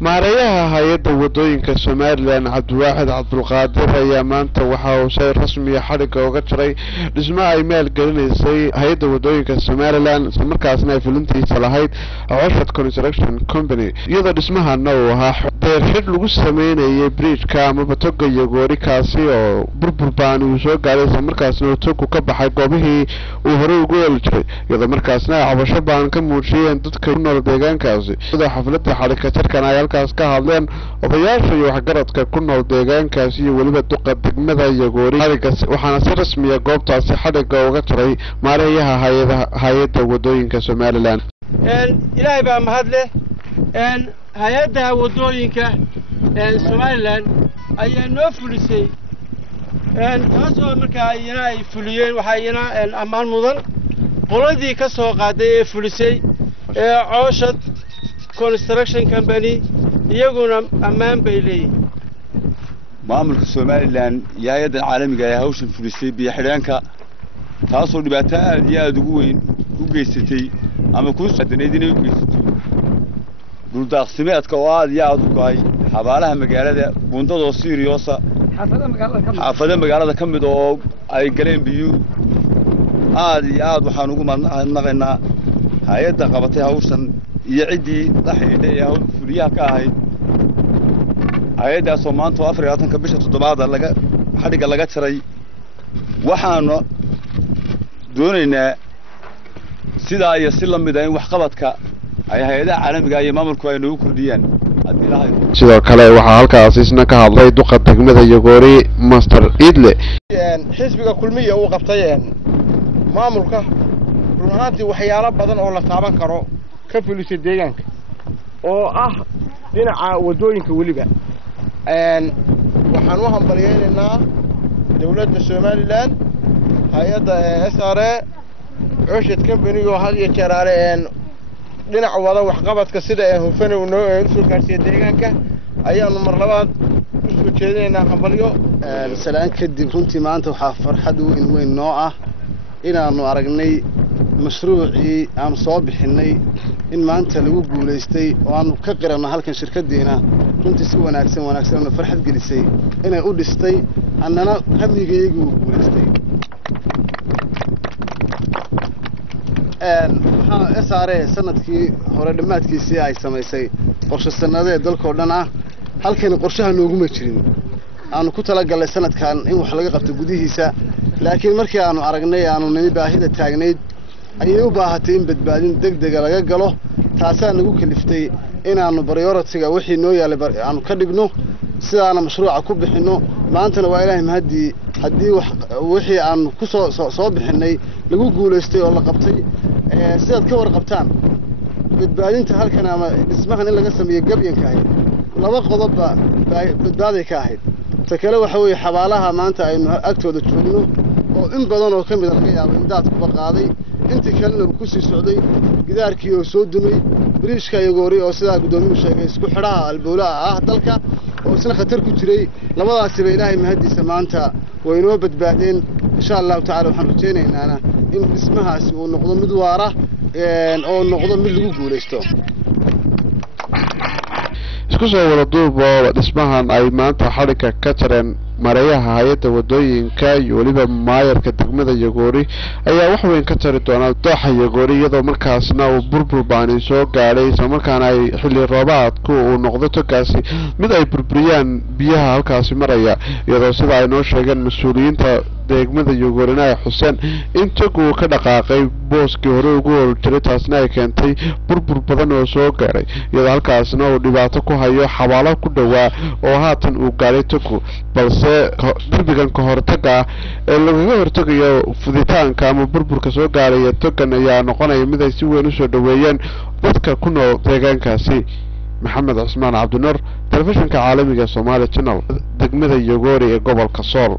maareeyaha hay'adda wadooyinka Soomaaliland Cabdiwaaxid Cabdulqaadir ayaa maanta waxa uu si rasmi ah xariga uga jaray dhismaha ay meel gelinaysay hay'adda wadooyinka Soomaaliland isla markaasna ay fulintiisa lahayd Oshad Construction Company iyadoo dhismahana uu ahaa xid lagu sameeyay bridge-ka ama batoga Yagoori kaasi oo burbur baan uu soo gaaray isla markaasna togu ka baxay goobihii uu hore ugu yeelay iyadoo markaasna cabasho baan ka muujiyeen dadka ku nool deegaankaasi sida xafladda xariga jarkan ay halkaas ka hadleen odayaasha iyo waxgaradka ku nool deegaankaasi iyo waliba duqa degmada Yagoori waxaana si rasmi ah goobtaasi xariga uga jaray maareeyaha hay'adda wadooyinka Soomaaliland ilaahay baa mahad leh hay'adda wadooyinka Soomaaliland ayaa noo fulisay taasoo markaa ay fuliyeen waxayna amaan mudan qoladii ka soo qaaday ee fulisay Oshad Construction Company iyaguna amaan bay leeyihiin maamulka Soomaaliland hay'adda caalamiga ah hawshan fulisay biyaxiraanka taasoo dhibaato aad iyo aad ugu weyn u geysatay ama ku saadeed inay u geysato dhuldaaqsimeedka oo aad iyo aad u go'ay xabaalaha magaalada buundada oo Siriosa xaafada magaalada ka mid oo ay galeen biyo aad iyo aad waxaan ugu mahadnaqaynaa hay'adda qabatay hawshan iyo cidii la xiriirtay ee fuliyaha ka ahayd hay'addaas oo maanta 24 bisha 7 laga xariga laga jaray waxaanu doonaynaa sidaa iyo si lamid ah in wax qabadka ay hay'adaha caalamiga ah iyo maamulku ay noo kordhiyaan sidoo kale waxa halkaas isna ka hadlay duqa degmada Yagoori Master Idle xisbiga kulmiye uu qabtay maamulka ruuxaantii waxyaalo badan oo la taaban karo ka fulisay deegaanka oo ah dhinaca wadooyinka waliba waxaan u hambalyeynaa dawladda Soomaaliland hay'adda SRA Oshad Company oo had iyo jeer dhinaca wada wax qabadka sida hufan oo noo soo gaarsiiyay deegaanka ayaanu mar labaad u soo jeedinaynaa hambalyo salaan kadib runtii maanta waxa farxad weyn noo ah inaanu aragnay mashruucii aan soo bixinay in maanta lagu guuleystay oo aanu ka qirano halkan shirkadeena runtii si wanaagsan farxad gelisay inay u dhistay annana hamigaygu guuleystay waxaa SRA sanadkii hore dhamaadkiisii ay samaysay qorshe sanadeed dalka oo dhan ah halkan qorshaha noogu ma jirin aanu ku tala galay sanadkan in wax laga qabto gudihiisa laakiin markii aanu aragnay aanu nimi baahida taagneyd ayay u baahatay in badbaadin degdeg laga galo taasoo nagu kaliftay inaanu priority-ga wixii noo yaalay aanu ka dhigno sidaana mashruuca ku bixino maantana waa ilaahay mahadii hadii wixii aanu ku soo bixinay lagu guuleystay oo la qabtay sidaad ka warqabtaan badbaadinta halkan ama dhismahan in laga sameeyo gabyanka ah laba qodob badbaaday ka ahayd ta kale waxa weeye xabaalaha maanta aynu agtooda joogno oo in badan oo kamid laga yaabo in daad ku qaaday intii kalena ku sii socday gidaarkii oo soo dumay bridge-ka Yagoori oo sida gudoomiyaha sheegay isku xidhaha albowlaha ah dalka oo isna khatar ku jiray labadaasiba ilaahay mahadiisa maanta way inoo badbaadeen insha Allah ta'ala waxaan rajaynaynaa in dhismahaasi uu noqdo mid waara oo noqdo mid lagu guuleysto isku soo wada duubo dhismahan ay maanta xariga ka jareen maareeyaha hay'adda wadooyinka iyo waliba maayarka degmada Yagoori ayaa wax weyn ka tari doona dooxa Yagoori iyadoo markaasna uu burbur baan soo gaaray isla markaana ay xilli roobaadku uu noqdo togaasi mid ay burburiyaan biyaha halkaasi maraya iyadoo sida ay noo sheegeen mas'uuliyiinta degmada Yagoori ay xuseen in togu ka dhaqaaqay booskii hore ugu jiray taasna ay keentay burbur badan oo soo gaaray iyadoo halkaasna uu dhibaato ku hayo xabaalo ku dhawaa oo haatan uu gaaray togu balse دربيgan ka hortaga ee laga hortagayo fuditaanka ama burburka soo gaaray togan ayaa noqonaya mid ay si weyn u soo dhaweeyeen dadka ku nool deegaankaasi maxamed Cusmaan Cabdinuur telefishinka caalamiga Soomaali Channel degmada Yagoori ee gobolka Sool